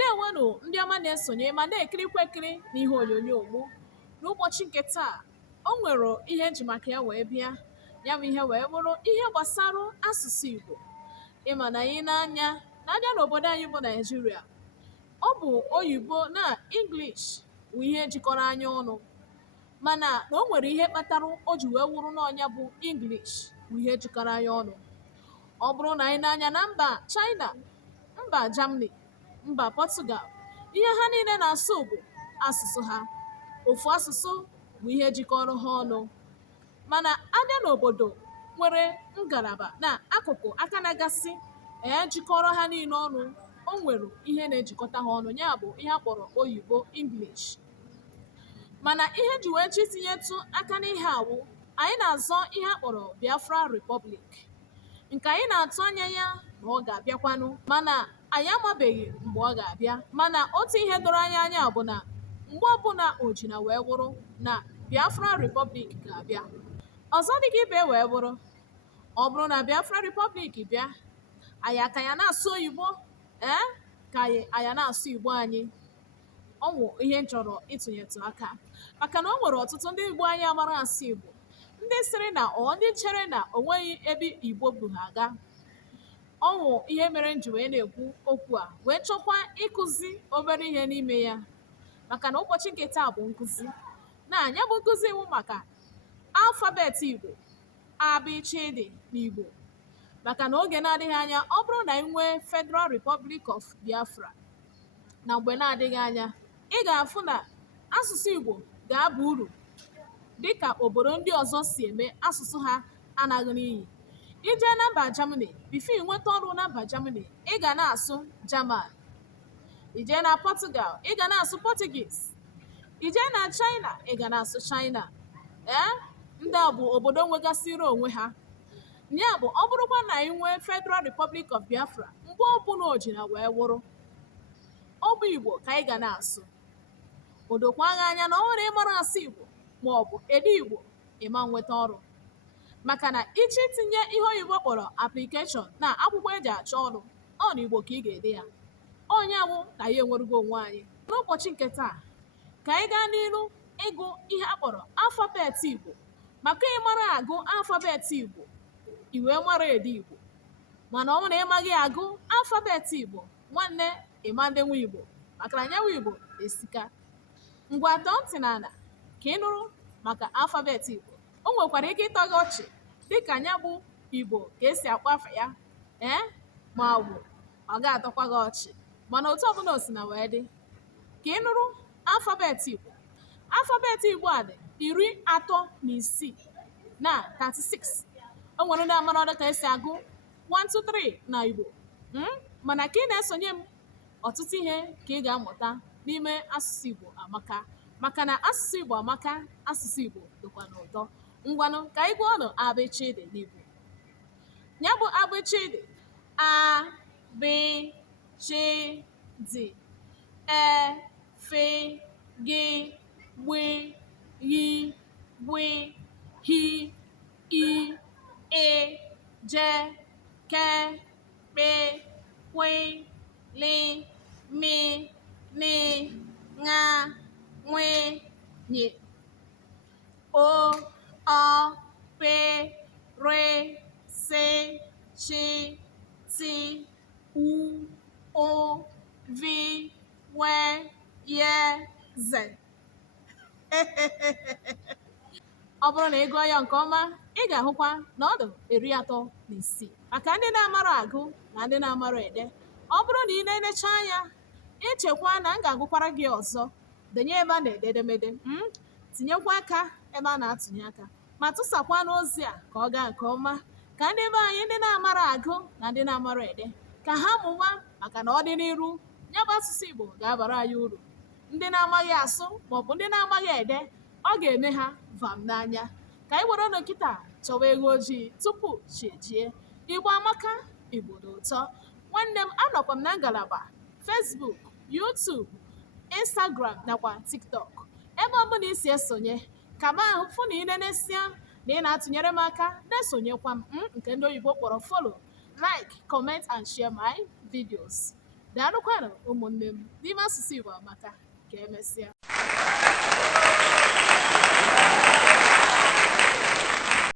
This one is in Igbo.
Ndewonu ndị ọma na-esonye ma na-ekirikwa ekiri n'ihe onyonyo mụ. N'ụbọchị nke taa, o nwere ihe nji maka ya wee bịa. Ya bụ ihe wee bụrụ ihe gbasara asụsụ Igbo. Ịma na anyị na-anya n'obodo anyị bụ Naịjirịa. Ọ bụ oyibo na English bụ ihe jikọrọ anyị ọnụ. Mana na o nwere ihe kpatara o ji wee wụrụ n'ọnya bụ English bụ ihe jikọrọ anyị ọnụ. Ọ bụrụ na anyị na-anya na mba China, mba Germany, mba Portugal, ihe ha niile na-asụ bụ asụsụ ha. Ofu asụsụ bụ ihe jikọrọ ha ọnụ. Mana abịa n'obodo nwere ngalaba na akụkụ aka na-agasị jikọrọ ha niile ọnụ, o nwere ihe na-ejikọta ha ọnụ, ya bụ ihe akpọrọ oyibo English. Mana ihe ji wee chi tinyetụ aka n'ihe awụ, anyị na-azọ ihe akpọrọ Biafra Republic, nke anyị na-atụ anya ya na ọ ga-abịakwanụ, mana anyị amabeghị mgbe ọ ga-abịa. Mana otu ihe doro anya bụ na mgbe ọbụla ojina wee wụrụ na Biafra Republic ga-abịa. Ọzọ dịka ibe wee bụrụ, ọ bụrụ na Biafra Republic bịa, anyị aka ya na-asụ oyibo ka anyị na-asụ Igbo anyị. Ọ bụ ihe m chọrọ ịtụnyetụ aka, maka na o nwere ọtụtụ ndị Igbo anyị amara asụ Igbo, ndị sịrị na ndị chere na o nweghị ebe Igbo bụ ha aga. Ọ bụ ihe mere m ji wee na-ekwu okwu a, wee chọkwa ịkụzi obere ihe n'ime ya, maka na ụbọchị nke taa bụ nkụzi. Na anya bụ nkụzi iwu maka alfabet Igbo abịchịdị n'Igbo, maka na oge na-adịghị anya, ọ bụrụ na anyị nwee Federal Republic of Biafra na mgbe na-adịghị anya, ị ga-afụ na asụsụ Igbo ga-aba uru dịka obodo ndị ọzọ si eme asụsụ ha anaghị n'iyi. Ije na mba Germany, bifo ị nweta ọrụ na mba Germany, ị ga na-asụ German. Ije na Portugal, ị ga na-asụ Portuguese. Ije na China, ị ga na-asụ China. Ndị a bụ obodo nwegasịrị onwe ha. Ya bụ, ọ bụrụkwa na anyị nwee Federal Republic of Biafra, mgbe ọbụla ojina wee wụrụ, ọ bụ Igbo ka anyị ga na-asụ. O dokwa agha anya na ọ nwere ịmara asụ Igbo ma ọ bụ ede Igbo, ịma nweta ọrụ. Maka na ichi tinye ihe oyibo kpọrọ application na akwụkwọ eji achọ ọrụ, ọ na Igbo ka ị ga-ede ya. Onye awụ ka anyị enwerugo onwe anyị. N'ụbọchị nke taa, ka anyị gaa n'ihu ịgụ ihe akpọrọ alfabet Igbo. Maka ịmara agụ alfabet Igbo, i wee mara ede Igbo. Mana ọ bụrụ na ịmaghị agụ alfabet Igbo, nwanne ịma ndị nwe Igbo, maka na nyanwe Igbo esika. Ngwa tọọ ntị n'ala ka ị nụrụ maka alfabet Igbo. O nwekwara ike ịtọ gị ọchị dịka anya bụ Igbo ka esi akpafe ya, ma ọ bụ ọ ga-atọkwa gị ọchị, mana otu ọbụla o si na wee dị, ka ị nụrụ alfabet Igbo. Alfabet Igbo a dị 36 na 36. O nwere ndị amara ọdụ ka esi agụ 1 2 3 na Igbo. Mana ka ị na-esonye m, ọtụtụ ihe ka ị ga-amụta n'ime asụsụ Igbo amaka, maka na asụsụ Igbo amaka, asụsụ Igbo dịkwa n'ụtọ. Ngwanụ ka anyị gụọ ọnụ abịchịdị n'Igbo. Ya bụ abịchịdị: a b ch d e f g gb gh gb h i j k p q l m n ṅ ṅ ñ o ọ p r s ch t u o v w y z. Ọ bụrụ na ị gụọ ya nke ọma, ị ga-ahụkwa na ọ dị 36. Maka ndị na-amara agụ na ndị na-amara ede, ọ bụrụ na ị na-enecha anya, ichekwa na m ga-agụkwara gị ọzọ, denye ebe a na-ede edemede, tinyekwa aka ebe a na-atụnye aka, ma tụsakwa n'ozi a ka ọ gaa nke ọma, ka ndị be anyị ndị na-amara agụ na ndị na-amara ede ka ha mụwa, maka na ọ dị n'iru, ya bụ asụsụ Igbo ga-abara anyị uru. Ndị na-amaghị asụ maọbụ ndị na-amaghị ede, ọ ga-eme ha vam n'anya. Ka anyị were nkịta chọwa ego ojii tupu chi ejie. Igbo amaka, Igbo dị ụtọ. Nwanne m, anọkwa m na ngalaba Facebook, YouTube, Instagram nakwa TikTok. Ebe ọ bụla isi esonye, ka m ahụ fụ na ị na-enesịa na ị na-atụnyere m aka, na-esonyekwa m nke ndị oyibo kpọrọ follow, like, comment and share my videos. daalụkwanụ ụmụnne m n'ime asụsụ Igbo amaka ka emesịa